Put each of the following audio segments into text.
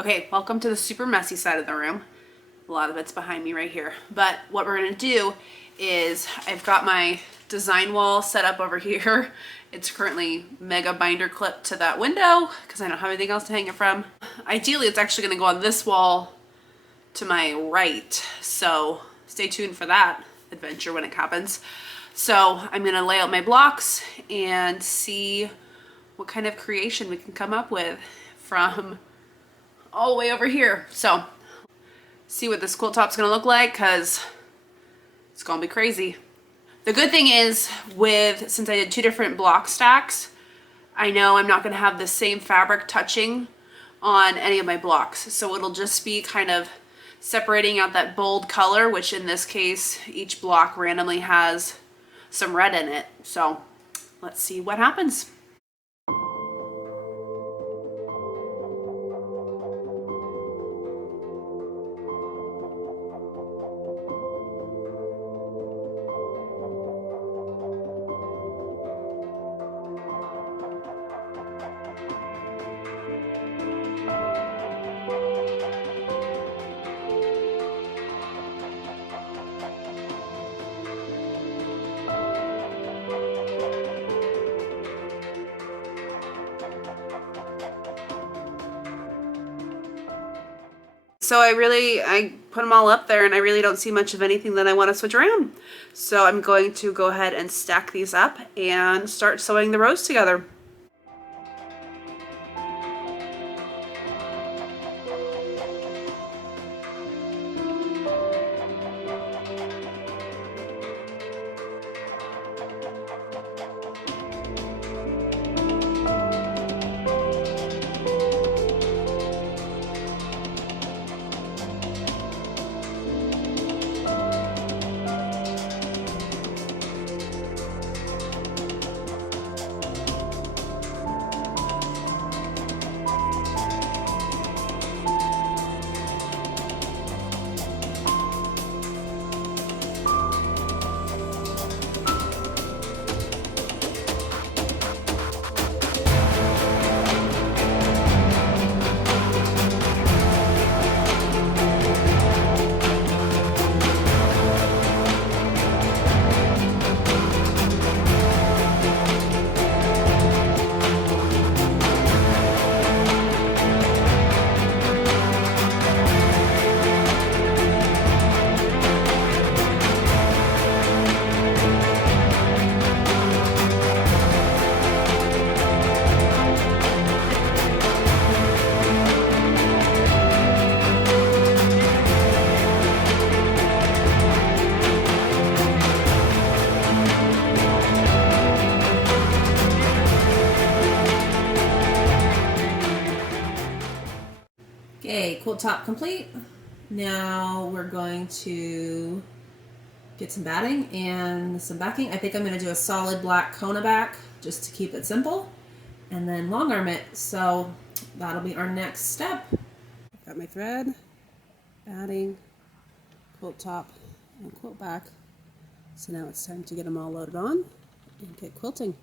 Okay, welcome to the super messy side of the room. A lot of it's behind me right here. But what we're gonna do is I've got my design wall set up over here. It's currently mega binder clipped to that window because I don't have anything else to hang it from. Ideally, it's actually gonna go on this wall to my right. So stay tuned for that adventure when it happens. So I'm gonna lay out my blocks and see what kind of creation we can come up with from all the way over here. So see what this quilt top's gonna look like, because it's gonna be crazy. The good thing is, since I did two different block stacks, I know I'm not gonna have the same fabric touching on any of my blocks. So it'll just be kind of separating out that bold color, which in this case, each block randomly has some red in it. So let's see what happens. So I put them all up there, and I really don't see much of anything that I want to switch around. So I'm going to go ahead and stack these up and start sewing the rows together. Okay, quilt top complete. Now we're going to get some batting and some backing. I think I'm going to do a solid black Kona back just to keep it simple, and then long arm it. So that'll be our next step. Got my thread, batting, quilt top, and quilt back. So now it's time to get them all loaded on and get quilting.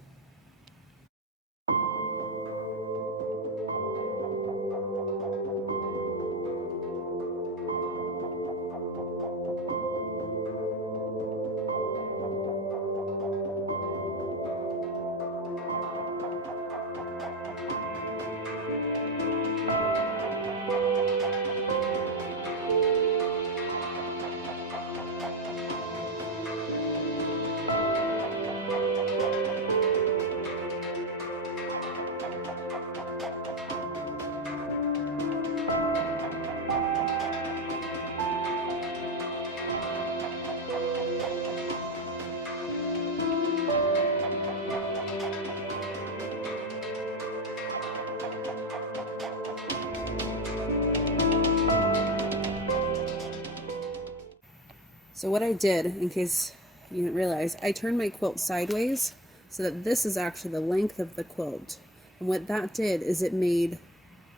So what I did, in case you didn't realize, I turned my quilt sideways so that this is actually the length of the quilt. And what that did is it made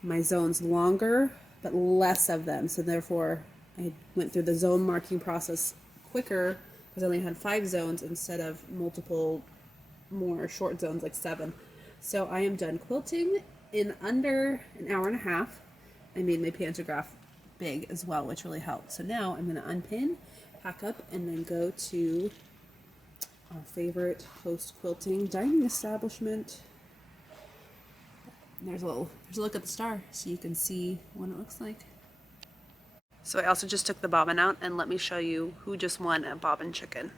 my zones longer, but less of them. So therefore, I went through the zone marking process quicker because I only had 5 zones instead of multiple more short zones like 7. So I am done quilting in under an hour and a half. I made my pantograph big as well, which really helped. So now I'm going to unpin, pack up, and then go to our favorite post-quilting dining establishment. There's a look at the star so you can see what it looks like. So I also just took the bobbin out, and let me show you who just won at Bobbin Chicken.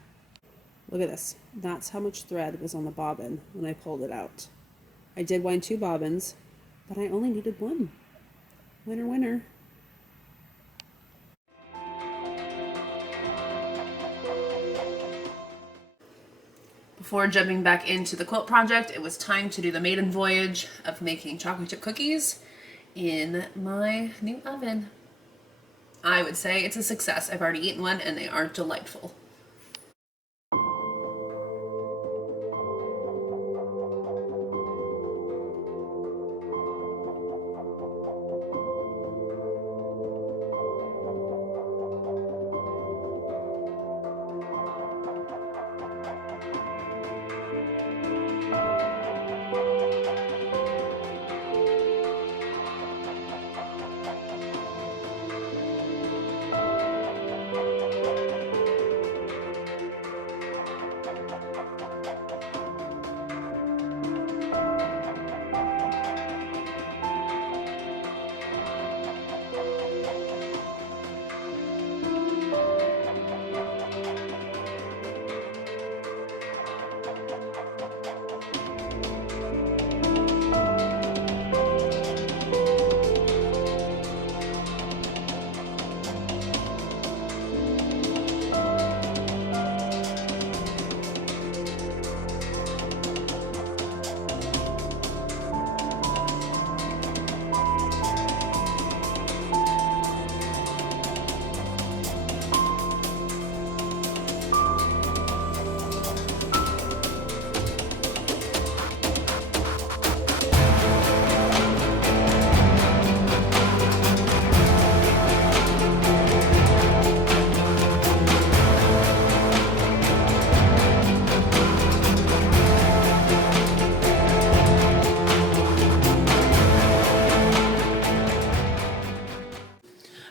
Look at this. That's how much thread was on the bobbin when I pulled it out. I did wind 2 bobbins, but I only needed 1. Winner, winner. Before jumping back into the quilt project, it was time to do the maiden voyage of making chocolate chip cookies in my new oven. I would say it's a success. I've already eaten one and they are delightful.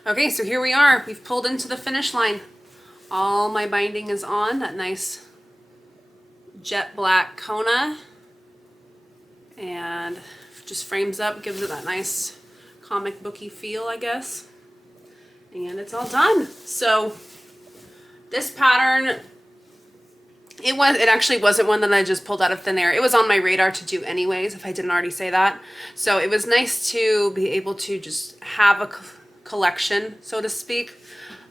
Okay, so here we are. We've pulled into the finish line. All my binding is on, that nice jet black Kona, and just frames up, gives it that nice comic booky feel, I guess. And it's all done. So this pattern, it actually wasn't one that I just pulled out of thin air. It was on my radar to do anyways, if I didn't already say that. So it was nice to be able to just have a collection, so to speak,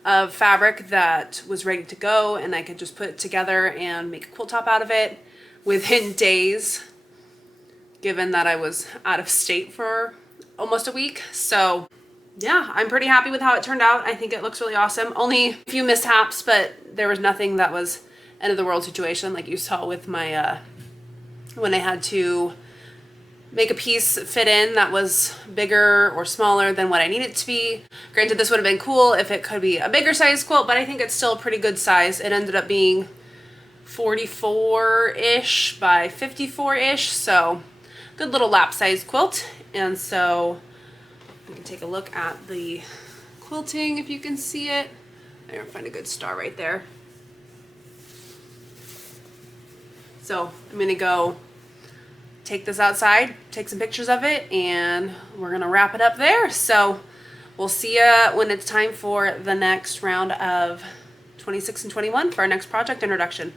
of fabric that was ready to go, and I could just put it together and make a quilt top out of it within days, given that I was out of state for almost a week. So yeah, I'm pretty happy with how it turned out. I think it looks really awesome. Only a few mishaps, but there was nothing that was end of the world situation like you saw with my when I had to make a piece fit in that was bigger or smaller than what I need it to be. Granted, this would have been cool if it could be a bigger size quilt, but I think it's still a pretty good size. It ended up being 44-ish by 54-ish, so good little lap size quilt. And so you can take a look at the quilting if you can see it. I don't find a good star right there. So I'm gonna go take this outside, take some pictures of it, and we're gonna wrap it up there. So we'll see you when it's time for the next round of 26 and 21 for our next project introduction.